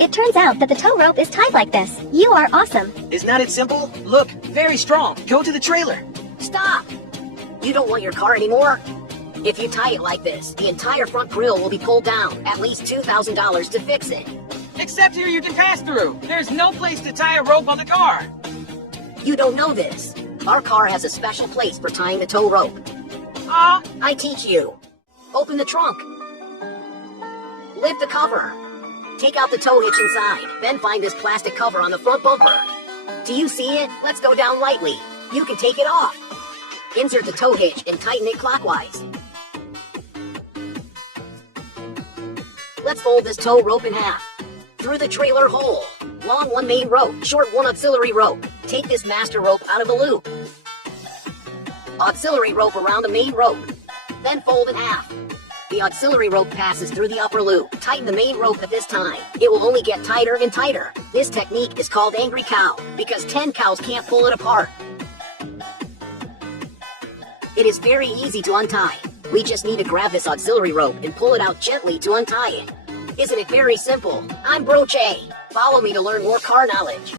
It turns out that the tow rope is tied like this. You are awesome. Isn't that it simple? Look, very strong. Go to the trailer. Stop! You don't want your car anymore? If you tie it like this, the entire front grille will be pulled down. At least $2,000 to fix it. Except here you can pass through. There's no place to tie a rope on the car. You don't know this. Our car has a special place for tying the tow rope. I teach you. Open the trunk. Lift the cover. Take out the tow hitch inside. Then find this plastic cover on the front bumper. Do you see it? Let's go down lightly. You can take it off. Insert the tow hitch and tighten it clockwise. Let's fold this tow rope in half. Through the trailer hole. Long one main rope, short one auxiliary rope. Take this master rope out of the loop. Auxiliary rope around the main rope. Then fold in half. The auxiliary rope passes through the upper loop. Tighten the main rope at this time. It will only get tighter and tighter. This technique is called angry cow, because 10 cows can't pull it apart. It is very easy to untie. We just need to grab this auxiliary rope and pull it out gently to untie it. Isn't it very simple? I'm Bro J. Follow me to learn more car knowledge.